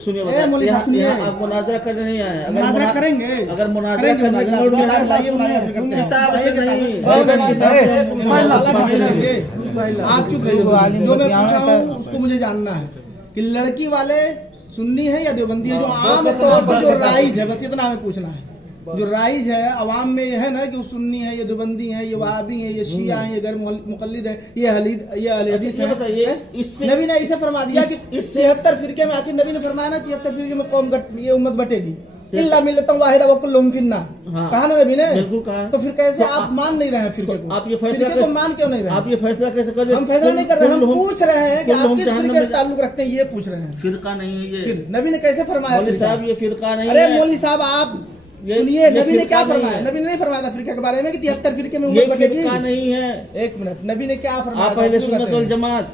सुनिए, यहाँ आप मुनाजरा करने नहीं आए। अगर मुनाजरा करेंगे, अगर मुनाजरा करने की मूड में किताब से नहीं, आप चुप रहिए। जो मैं पूछ रहा हूँ उसको मुझे जानना है कि लड़की वाले सुन्नी है या देवबंदी है, जो आम तौर पर जो राइज है, बस इतना हमें पूछना है। जो राइज है अवाम में ये है ना कि वो सुन्नी है, ये देवबंदी है, ये वहाबी है, ये शिया है, ये गैर मुकल्लिद है, ये अहले हदीस है। बताइए, इससे नबी ने इसे फरमा दिया कि इस 73 फिरके में, आखिर नबी ने फरमाया ना 73 फिरके में कौम ये उम्मत बटेगी, इल्ला मिल्लतन वाहिदा व कुल्लुहुम फिन्नार। कहा ना नबी ने, बिल्कुल कहा। तो फिर कैसे आप मान नहीं रहे हैं फिरके को? आप ये फैसला को मान क्यों नहीं रहे? आप ये फैसला कैसे कर रहे? हम फैसला नहीं कर रहे, हम पूछ रहे हैं कि आप किस फिरके से ताल्लुक रखते हैं, ये पूछ रहे हैं। फिरका नहीं है ये। फिर नबी ने कैसे फरमाया? मौलवी साहब ये फिरका नहीं है। अरे मौलवी साहब आप सुनिए, नबी ने क्या फरमाया? नबी ने नहीं फरमाया था फिरके के बारे में कि 73 फिरके में उम्मत बटेगी। नहीं है। एक मिनट, नबी ने क्या फरमाया? आप पहले सुन्नत वल जमात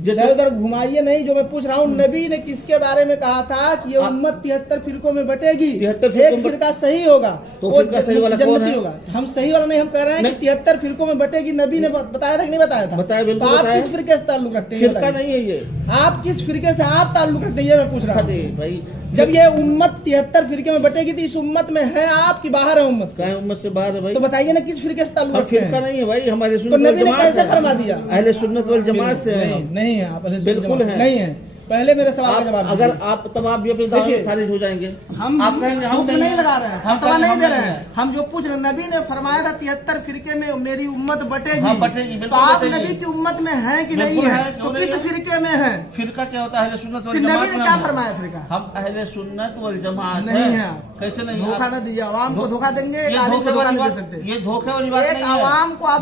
इधर उधर घुमाइए नहीं। जो मैं पूछ रहा हूँ, नबी ने किसके बारे में कहा था कि ये उम्मत 73 फिरकों में बटेगी? 73 एक फिरका सही होगा तो फिरका सही वाला जन्नती होगा। हम सही वाला नहीं, हम कह रहे हैं कि 73 फिरकों में बटेगी। नबी ने बताया था कि नहीं बताया था? बताया, बिल्कुल। तो आप किस फिरके से ताल्लुक रखते हैं? फिरका नहीं है ये। आप किस फिरके से आप ताल्लुक रखते हैं, ये मैं पूछ रहा हूँ भाई। जब ये उम्मत 73 फिरके में बटेगी तो इस उम्मत में है आप की बाहर है उम्मत से? उम्मत से बाहर है भाई। तो बताइए ना किस फिरके से ताल्लुक रखते हैं? फिरका नहीं है भाई, हमारे तो नबी ने कैसे फरमा दिया? अहले सुन्नत वल जमात से नहीं है आप, बिल्कुल है नहीं है। पहले मेरे सवाल का जवाब अगर आप तब आप भी अपनी दावत खारिज हो जाएंगे। हम आप कहेंगे हम नहीं लगा रहे हैं, फतवा नहीं दे रहे हैं। हम जो पूछ रहे हैं, नबी ने फरमाया था 73 फिरके में मेरी उम्मत बटेगी। बटेगी, तो आप नबी की उम्मत में है कि नहीं है? तो किस फिरके में है? फिरका क्या होता है? अहले सुन्नत वल जमात। नबी ने क्या में फरमाया फिरका? हम अहले सुन्नत वल जमात नहीं है। कैसे नहीं? धोखा न दीजिए, आवाम को धोखा देंगे, ये धोखे वाली बात, ये धोखे वाली बात नहीं है। आवाम को आप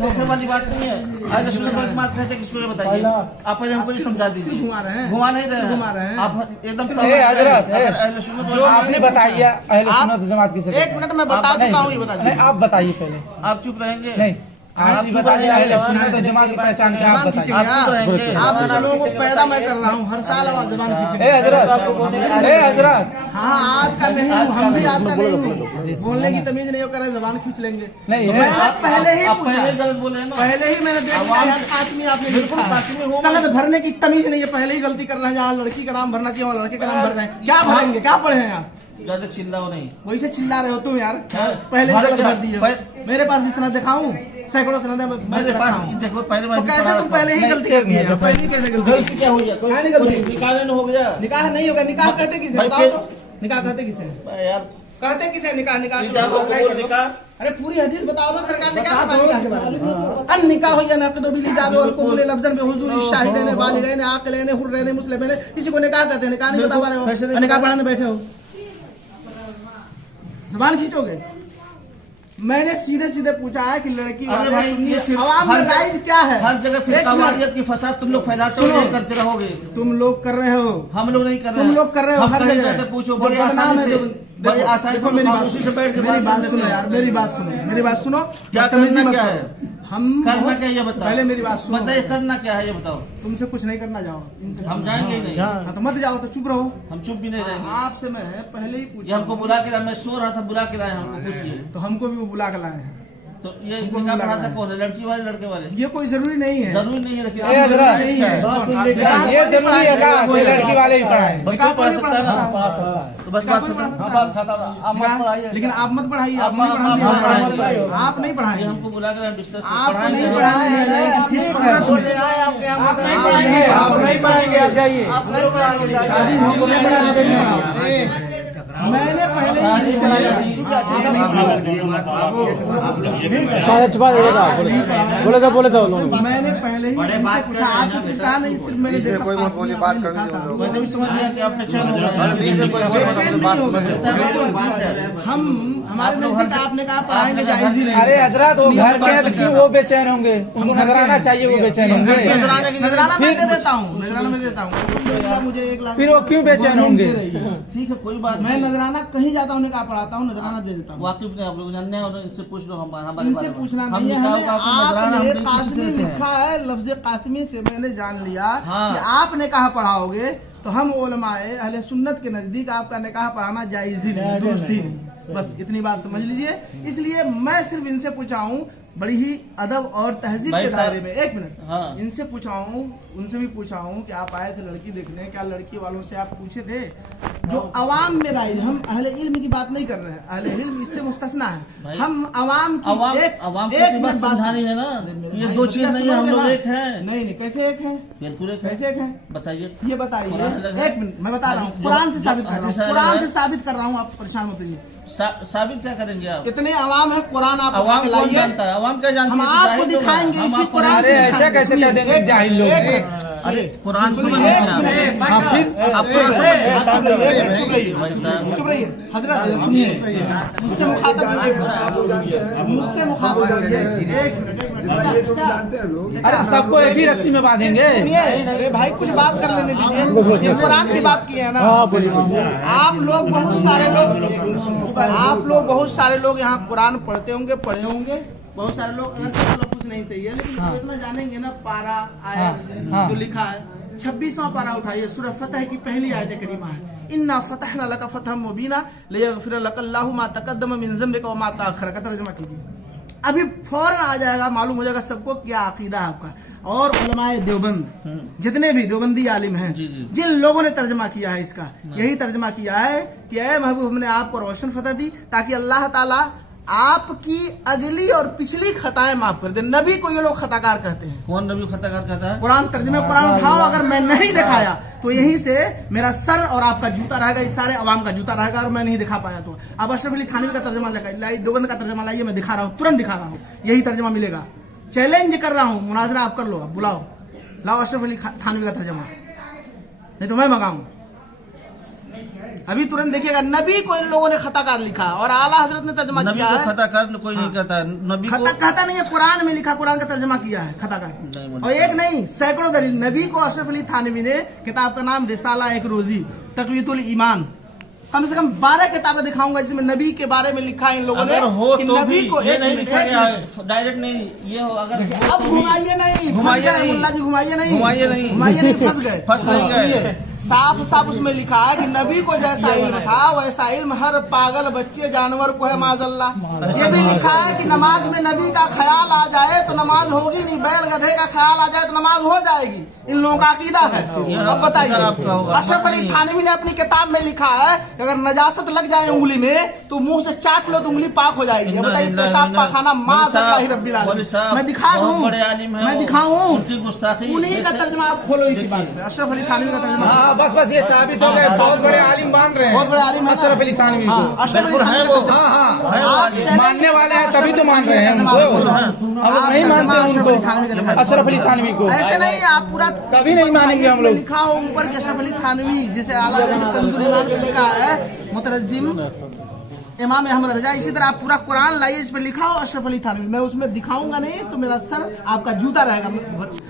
धोखे वाली बात नहीं है। अहले सुन्नत वल जमात कहते किसको, ये बताइए आप पहले हमको ये समझा दीजिए। घुमा रहे हैं, घुमा नहीं रहे हैं आप एकदम। जो आपने बताइए अहले सुन्नत जमात किसे? एक मिनट में बता चुका हूँ, ये बताइए। आप बताइए पहले। आप चुप रहेंगे? नहीं, आप बताइए अहले सुन्नत जमात की पहचान क्या? आप बताइए। आप लोगों को पैदा मैं कर रहा हूँ, हर साल आवाज जबान खींचेंगे। हजरत हाँ, आज का नहीं हूँ, हम भी आज का नहीं हूँ। बोलने की तमीज नहीं हो कर रहे, जबान खींच लेंगे। नहीं, पहले ही पूछा, गलत बोले हैं ना। पहले ही मैंने देखा कासमी, आपने बिल्कुल कासमी हो, सनद भरने की तमीज नहीं है। पहले ही गलती कर रहे हैं, जहाँ लड़की का नाम भरना चाहिए वहाँ लड़के का नाम भर रहे हैं। क्या भरेंगे? क्या पढ़े हैं आप? ज्यादा चिल्लाओ नहीं। वैसे चिल्ला रहे हो तुम यार। पहले गलत भर दिए। मेरे पास भी सनद दिखाऊं, सैकड़ों सनद मेरे पास। देखो पहले तो कैसे तुम पहले ही गलती कर दिए? पहले कैसे गलती क्या हो गया? निकाह नहीं हो गया? निकाह नहीं होगा। निकाह कहते किसे बताओ तो? निकाह कहते किसे यार? कहते किसे निकाह? निकाह अरे पूरी हदीस बताओ तो, सरकार ने क्या फरमाया के बारे में? अन निकाह हो या नक़द बिल-इजाज़ वल क़बूल लफ्ज़न बि हुज़ूर शाहिदैन बालिगैन आक़िलैन हुर्रैन मुस्लिमैन। इसी को निकाह कहते हैं। निकाह नहीं बता पा रहे हो? निकाह पढ़ाने बैठे हो, ज़बान खींचोगे। मैंने सीधे सीधे पूछा है कि लड़की आवाम में राइज क्या है? हर जगह फिरकावारियत की फसाद तुम लोग फैलाते हो, करते रहोगे। तुम लोग कर रहे हो, हम लोग नहीं कर रहे। तुम लोग कर रहे हो। हर जगह पूछो, बड़ी आसानी से, बड़ी आसानी से मेरी बात सुनो यार, मेरी बात सुनो। क्या करना क्या है? हम करना क्या ये बताओ। पहले मेरी बात सुनो। बताइए करना क्या है ये बताओ। तुमसे कुछ नहीं करना, जाओ इनसे। हम जाएंगे नहीं। हाँ, तो मत जाओ, तो चुप रहो। हम चुप भी नहीं रहेंगे। आपसे मैं पहले ही पूछा, हमको बुला के लाए। मैं सो रहा था, बुला के लाए हमको। पूछिए। तो हमको भी वो बुला के लाए हैं। तो ये निकाह पढ़ाता कौन है? लड़की वाले लड़के वाले? ये कोई जरूरी नहीं है। जरूरी नहीं है, लेकिन ये जरूरी है का कोई लड़की वाले ही पढ़ाए? बस कोई पढ़ सकता है ना। तो बस बात लेकिन आप मत पढ़ाइए। आप नहीं पढ़ाइए। हमको बुला कर बिस्तर आप नहीं पढ़ाने शादी हो गई। मैंने पहले ही बोले तो मैंने पहले ही पूछा, आपसे कुछ कहा नहीं। सिर्फ मैंने देखा कोई बात मैंने भी समझ लिया कि आप बेचैन हो गए। हम हमारे नजदीक आपने कहा पढ़ाएंगे, जायज ही नहीं। अरे हजरत वो घर के हैं तो क्यों वो बेचैन होंगे? उनको नजराना चाहिए, वो बेचैन होंगे। नजराना मैं दे देता हूँ, नजराना मैं देता हूँ। मुझे 1 लाख। फिर वो क्यों बेचैन होंगे? ठीक है, कोई बात। मैं नजराना कहीं जाता हूँ, कहा पढ़ाता हूँ, नजराना दे देता हूँ। वाकिफ नहीं आप लोग जानने हैं, और इनसे पूछ लो। हमारे इनसे पूछना नहीं है हमें। आपने कासमी लिखा है, लफ्ज कासमी से मैंने जान लिया कि आपने कहा पढ़ाओगे, तो हम उलमाए अहले सुन्नत के नजदीक आपका निकाह पढ़ाना जायज ही नहीं, दुरुस्त ही नहीं। बस इतनी बात समझ लीजिए। इसलिए मैं सिर्फ इनसे पूछा हूँ बड़ी ही अदब और तहजीब भाई के दायरे साहब, में। एक मिनट, हाँ। इनसे पूछा हूँ, उनसे भी पूछा हूँ कि आप आए थे लड़की देखने, क्या लड़की वालों से आप पूछे थे? जो अवाम में राय, हम अहले इल्म की बात नहीं कर रहे हैं, अहले इल्म इससे मुस्तस्ना है। हम अवाम की अवाम को बात समझानी है ना, ये दो चीज नहीं है, हम लोग एक हैं। नहीं, कैसे एक हैं? बिल्कुल एक कैसे एक हैं? बताइए। ये बताइए। कुरान एक मिनट, मैं बता रहा हूँ, कुरान से साबित कर रहा हूँ, कुरान से साबित कर रहा हूँ, आप परेशान मत होइए। साबित क्या करेंगे आप? कितने अवाम है, कुरान आप अवाम कौन जानता है? अवाम क्या जानता है? हम आपको दिखाएंगे इसी कुरान से। ऐसा कैसे कह देंगे जाहिल लोग? अरे कुरान फिर चुप रहिए हजरत, सुनिए, मुझसे मुखातब मुझसे मुखातब। अरे सबको एक ही रस्सी में बांधेंगे। अरे भाई कुछ बात कर लेने दीजिए, ये कुरान की बात की है ना। आप लोग बहुत सारे लोग यहाँ कुरान पढ़े होंगे, बहुत सारे लोग लफ्ज़ नहीं सही है, लेकिन इतना जानेंगे ना, पारा आयत जो लिखा है, 26वां पारा उठाइए, सूरह फतह की पहली आयत करीमा है, इन्ना फतहना लका फतहम मुबीना लियगफिर लकल्लाहु मा तक़द्दम मिन ज़म्बिका व मा तअख़्ख़र का तर्जुमा कीजिए। अभी फौरन आ जाएगा, मालूम हो जाएगा सबको क्या अकीदा है आपका। और उलमाए देवबंद, जितने भी देवबंदी आलिम हैं, जिन लोगों ने तर्जमा किया है इसका, यही तर्जमा किया है कि ऐ महबूब, हमने आपको रोशन फतह दी ताकि अल्लाह ताला आपकी अगली और पिछली खताएं माफ कर दे। नबी को ये लोग खताकार कहते हैं। कौन नबी खताकार कहता है? कुरान तर्जुमे कुरान उठाओ, अगर मैं नहीं दिखाया तो यहीं से मेरा सर और आपका जूता रहेगा, इस सारे अवाम का जूता रहेगा, और मैं नहीं दिखा पाया तो। अब अशरफ अली थानवी का तर्जुमा लाइए, देवबंद का तर्जुमा लाइए, मैं दिखा रहा हूँ, तुरंत दिखा रहा हूँ, यही तर्जुमा मिलेगा। चैलेंज कर रहा हूँ, मुनाजरा आप कर लो, आप बुलाओ, लाओ अशरफ अली थानवी का तर्जुमा, नहीं तो मैं मंगाऊं। अभी तुरंत देखिएगा, नबी को इन लोगों ने खताकार लिखा और आला हजरत ने तर्जुमा किया है। खताकार कोई नहीं कहता है, नबी को कहता नहीं है, कुरान में लिखा, कुरान का तर्जुमा किया है खताकार। और एक नहीं, सैकड़ों दलील। नबी को अशरफ अली थानवी ने, किताब का नाम रिसाला एक रोजी तक़वियतुल ईमान, कम से कम 12 किताबें दिखाऊंगा जिसमें नबी के बारे में लिखा है इन लोगों ने। हो कि तो नबी को ये नहीं लिखा गया है, डायरेक्ट नहीं, ये हो अगर अब घुमाइए नहीं, मुल्ला जी घुमाइए नहीं, फंस गए। साफ उसमें लिखा है कि नबी को जैसा इल्म था वैसा इल्म हर पागल बच्चे जानवर को है माजल्ला। ये भी लिखा है कि नमाज में नबी का ख्याल आ जाए तो नमाज होगी नहीं, बैल गधे का ख्याल आ जाए तो नमाज हो जाएगी। इन लोगों का अकीदा है। अब बताइए, अशरफ अली थानवी ने अपनी किताब में लिखा है कि अगर नजासत लग जाए उंगली में तो मुंह से चाट लो तो उंगली पाक हो जाएगी। अब बताइए, पेशाब पाखाना माज़अल्लाह रब्बिल आलमीन। मैं दिखा दूं, मैं दिखाऊं, उन्हीं का तर्जुमा आप खोलो इसी बात पे, अशरफ अली थानवी का तर्जुमा। बस ये साबित हो गया, बहुत बड़े आलिम मान रहे हैं, बहुत बड़े आलिम अशरफ अली थानवी को। अशरफ अली थानवी को मानने वाले हैं तभी तो मान रहे हैं उनको, अब नहीं मानते अशरफ अली थानवी को। ऐसे नहीं, आप पूरा कभी नहीं मानेंगे हम लोग। लिखा हो ऊपर के अशरफ अली थानवी, जिसे आला हज़रत कंजुल ईमान पे लिखा है मुतरज्जिम इमाम अहमद रजा, इसी तरह आप पूरा कुरान लाइए, इस पे लिखा हो अशरफ अली थानवी। मैं उसमें दिखाऊंगा नहीं तो मेरा सर आपका जूता रहेगा,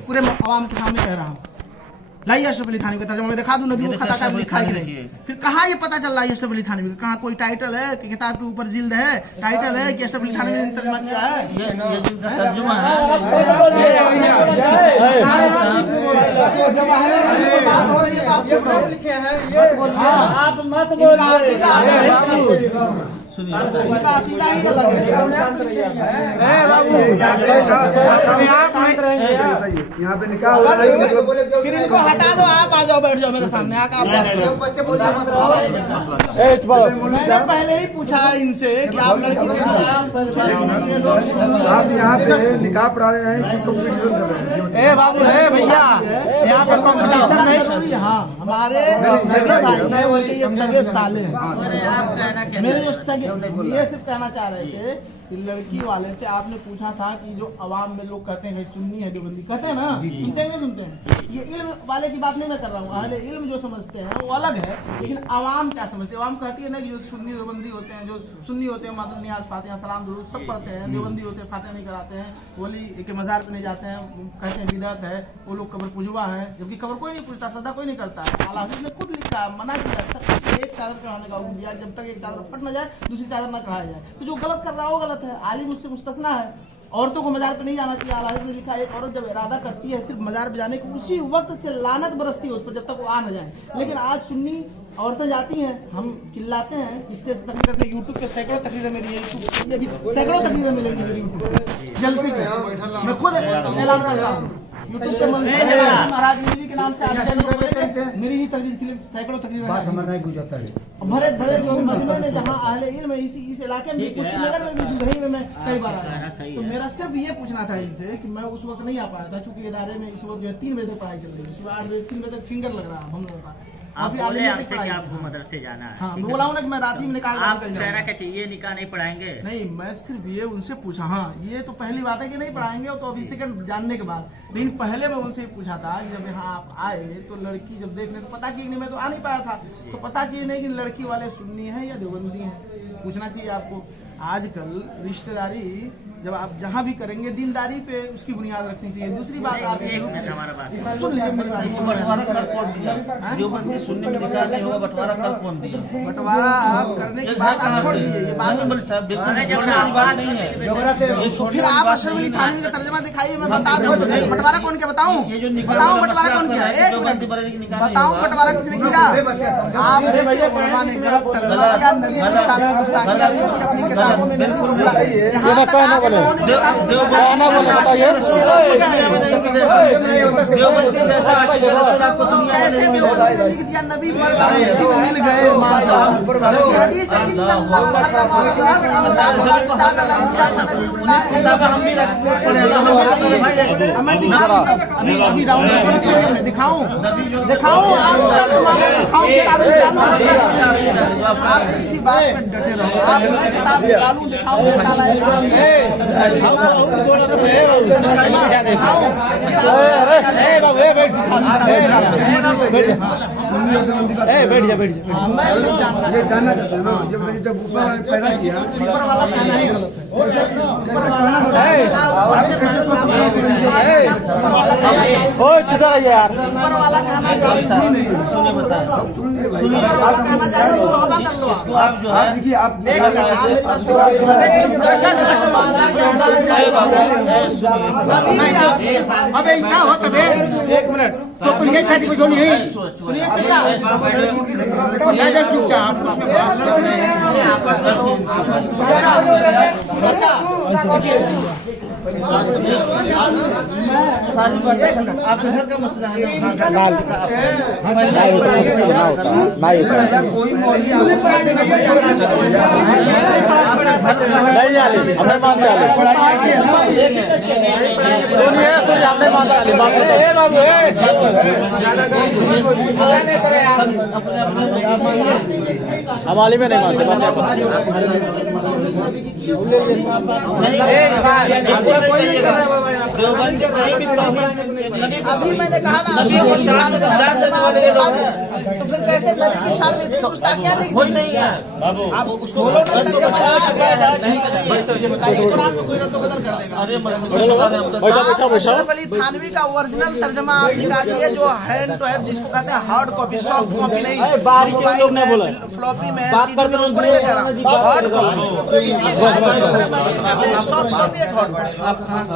पूरे आवाम के सामने कह रहा हूँ। लाइए अशरफ अली थानवी का तर्जुमा मैं दिखा दूं, नबी को खताकार लिखा है कि नहीं। फिर कहाँ ये पता चल रहा है अशरफ अली थानवी का? कहाँ कोई टाइटल है कि किताब के ऊपर जिल्द है, टाइटल है कि अशरफ अली थानवी ने तर्जुमा किया है? ये जिनका तर्जुमा है, आप मत बोलिए, सुनिए, इनका अकीदा ही अलग है। बाबू यहाँ पे निकाह हो रहा है, फिर इनको हटा दो, आप आ जाओ, बैठ जाओ मेरे सामने आकर। मैंने पहले ही पूछा इनसे कि आप लड़की आप यहाँ पे निकाह पढ़ा रहे हैं कि कंपटीशन कर रहे हैं? ए बाबू है भैया, यहाँ पे कंपटीशन नहीं। हाँ, हमारे सगे भाई हैं, उनके ये सगे साले हैं। मेरे जो सगे, ये सिर्फ कहना चाह रहे थे कि लड़की वाले से आपने पूछा था कि जो अवाम में लोग कहते हैं सुन्नी है देवबंदी, कहते हैं ना, सुनते हैं नहीं सुनते हैं? ये इल्म वाले की बात नहीं मैं कर रहा हूँ, अहले इल्म जो समझते हैं वो अलग है, लेकिन अवाम क्या समझते हैं? अवाम कहती है ना कि जो सुन्नी देवबंदी होते हैं, जो सुन्नी होते हैं मातम नियाज फातिहा सलाम दुरूद सब पढ़ते हैं, देवबंदी होते हैं फातिहा नहीं कराते हैं, वली के मज़ार पे नहीं जाते हैं, कहते हैं बिदअत है, वो लोग कब्र पुजवा है, जबकि कब्र कोई नहीं पूछता, श्रद्धा कोई नहीं करता है। आला हज़रत ने खुद लिखा, मना किया एक चादर चढ़ाने का हुक्म दिया, जब तक एक चादर फट न जाए दूसरी चादर न चढ़ाया जाए। तो जो गलत कर रहा है वो गलत है, आलिम उससे मुस्तस्ना है। औरतों को मजार पे नहीं जाना चाहिए। आला हज़रत ने लिखा, एक औरत जब इरादा करती है सिर्फ मजार पे जाने की, उसी वक्त से लानत बरसती है उस पर जब तक वो आ न जाए। लेकिन आज सुन्नी औरतें जाती हैं, हम चिल्लाते हैं, स्टेज से तकरीर करते हैं, यूट्यूब पे सैकड़ों तकरीरें मेरी ये भी सैकड़ों तकरीरें मिलेंगी मेरी यूट्यूब पे जलसे पे। मैं खुद ऐलान करता हूँ यूट्यूब पे महाराज लीवी के नाम से आप चैनल को बोलेंगे, मेरी ही तकरीर के लिए सैकड़ों तकरीरें बड़े बड़े जो मजमे में जहाँ अहले इल्म इस इलाके में कुशीनगर में भी दुधई में मैं कई बार आया। तो मेरा सिर्फ ये पूछना था इनसे कि मैं उस वक्त नहीं आ पाया था क्योंकि इदारे में इस वक्त जो है 3 बजे तक पढ़ाई चल रही है, सुबह 8 बजे 3 बजे तक फिंगर लग रहा है हम लोगों का। आप बोले आपसे कि आपको मदरसे जाना है। हाँ, मैं बोला हूँ ना कि मैं रात ही में निकाल आप कह रहा कि ये निकाह नहीं पढ़ाएंगे। नहीं, मैं सिर्फ ये उनसे पूछा। हाँ, ये तो पहली बात है कि नहीं पढ़ाएंगे, तो अभी सेकंड जानने के बाद। लेकिन पहले मैं उनसे पूछा था जब यहाँ आप आए तो लड़की जब देखने तो पता की नहीं, मैं तो आ नहीं पाया था, तो पता की नहीं कि लड़की वाले सुन्नी है या देवबंदी है, पूछना चाहिए आपको। आजकल रिश्तेदारी जब आप जहाँ भी करेंगे दीनदारी पे उसकी बुनियाद रखनी चाहिए। दूसरी बात आप हमारा बात सुन लीजिए मेरी बात। बंटवारा कर कौन दिया? देवबंदी सुन्नी में निकाह नहीं होगा, बंटवारा कर कौन दिया? बंटवारा आप करने के बाद आप छोड़ दीजिए, ये बात बोले साहब बात नहीं है। फिर आप अशरफ अली थानवी का तर्जुमा दिखाइए, मैं बता दूं बंटवारा कौन किया बताऊं? बताऊं बंटवारा कौन किया? एक मिनट बताऊं बंटवारा किसने किया? आपने उलमा ने गलत तर्जुमा किया, नबी की शान में गुस्ताखी की अपनी किताबों में नहीं। देवबंदी जैसा आशिक रसूल आपको दुनिया में नहीं मिलेगा। ऐसे लिख दिया नबी मर मिल गए हदीस है इन्नल्लाह आप इसी बात पे डटे रहो। आप किताब निकालूं दिखाऊं साला बैठ जा। ये जानना चाहते हैं ना, जब ऊपर पैदा किया ऊपर वाला कहना ही गलत ओ चुका रही यार। ऊपर वाला कहना सुनिए बताएं, कहना चाहिए तो तौबा कर लो। इसको आप जो है देखिए आप अबे क्या होता है? एक मिनट तो कुल ये खाती कुछ नहीं है। सुनिए चाचा, या जब चुपचाप उसमें बात कर रहे हैं। सारी बातें आपके घर का मसला है। हमारे में नहीं मानते अभी मैंने कहा ना तो फिर कैसे नबी की शान में गुस्ताखियां लिख दी? नहीं है बाबू, आप उसको बोलो ना कुरान में कोई रद्द बदल कर देगा। अशरफ अली थानवी का ओरिजिनल तर्जमा आप निकालिए, जो हैंड टू हैंड जिसको कहते हैं हार्ड कॉपी, सॉफ्ट कॉपी नहीं, मोबाइल में फ्लॉपी में सीडी में उसको नहीं कह रहा, हार्ड कॉपी। सॉफ्ट कॉपी आप कहाँ से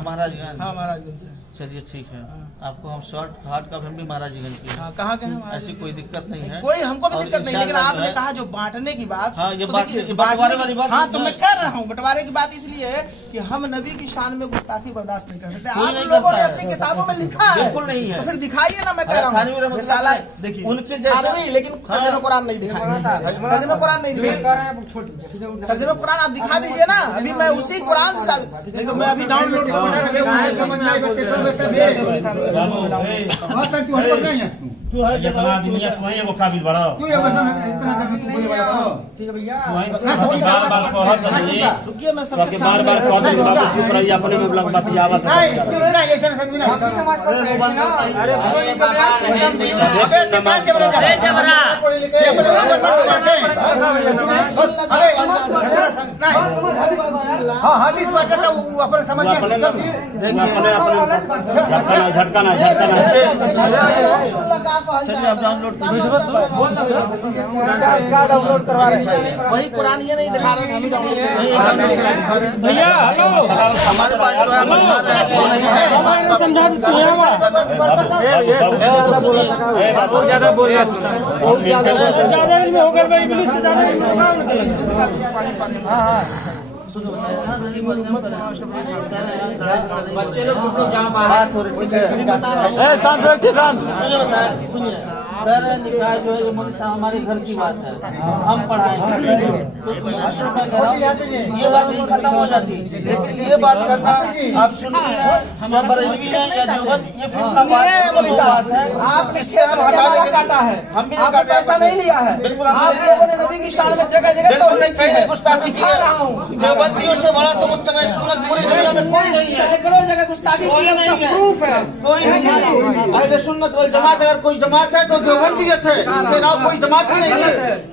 महाराजगंज? हाँ महाराजगंज से। चलिए ठीक है, आपको हम शॉर्ट हार्ड का भी महाराजगंज की है। कहाँ के हैं? ऐसी कोई दिक्कत नहीं है, कोई हमको भी दिक्कत नहीं, लेकिन आपने है। कहा जो बांटने की बात, हाँ, ये तो बांटने देखिए, की बंटवारे वाली बात हाँ नहीं तो है। मैं कह रहा हूँ बंटवारे की बात इसलिए है कि हम नबी की शान में गुस्ताखी बर्दाश्त नहीं कर सकते। कोई आप नहीं लोगों करता ने है। अपनी किताबों में लिखा है, बिल्कुल नहीं है। तो फिर दिखाइए ना। मैं कह रहा थानवी हूँ रहमतुल्लाह साला अलैह, देखिए उनके जैसा- थानवी, लेकिन तर्जुमा कुरान नहीं दिखाएंगे। तर्जुमा कुरान नहीं दिखाएंगे। तर्जुमा कुरान आप दिखा दीजिए ना। अभी मैं उसी कुरान से नहीं तो मैं अभी डाउनलोड जितना आदमी है तू एगो काबिल बड़ा तू बार बार कहत नहीं रुकिए, मैं तो सबके बार बार कहत नहीं बाबू चुप रही अपने में ब्लॉग बतियावत है अपने झटका ना चलिए आप डाउनलोड क्या डाउनलोड करवा रहे हैं? वही कुरान ये नहीं दिखा रहे, हम ही डाउनलोड भैया हेलो हमारे पास जो है वो नहीं है। समझा दो ज्यादा बोल रहा ज्यादा में होकर भाई पुलिस से ज्यादा बच्चे लोग जहाँ बात हो रही है सुनिए निकाह जो है ये हमारे घर की बात है, हम पढ़ाएंगे ये बात नहीं खत्म हो जाती। लेकिन ये बात करना आप सुनिए हम बरेलवी है या देवबंद ये फिर बात है। आपने काटा है, हम भी आपने पैसा नहीं लिया है। बिल्कुल आप लोगों ने नबी की शान में जगह जगह तौहीद की है। गुस्ताखी की है। देवबंदियों से बड़ा तो मुत्तबा सुन्नत पूरी दुनिया में कोई नहीं है। सैकड़ों जगह गुस्ताखी की है, उसका प्रूफ है। कोई नहीं है। अहले सुन्नत वल जमात अगर कोई जमात है तो देवबंदियत है, इसके अलावा कोई जमात ही नहीं है।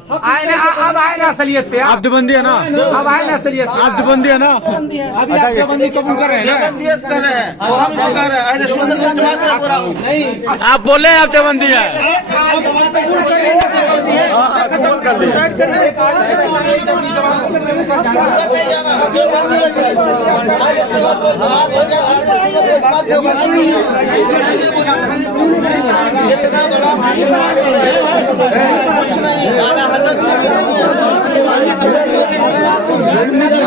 अब आए ना असलियत पे, आप देवबंदी है ना, अब आए ना असलियत, आप देवबंदी है ना, अभी आप देवबंदी कबूल कर रहे हैं, देवबंदियत कर रहे हैं, वो हम जो कर रहे हैं अहले सुन्नत वल जमात का पूरा नहीं। आप बोले आप देवबंदी है। देवबंदियत है, अहले सुन्नत वल जमात हो गया, अहले सुन्नत वल जमात देवबंदी नहीं है। इतना बड़ा कुछ नहीं, आला हज़रत भी नहीं है, आला हज़रत भी नहीं है।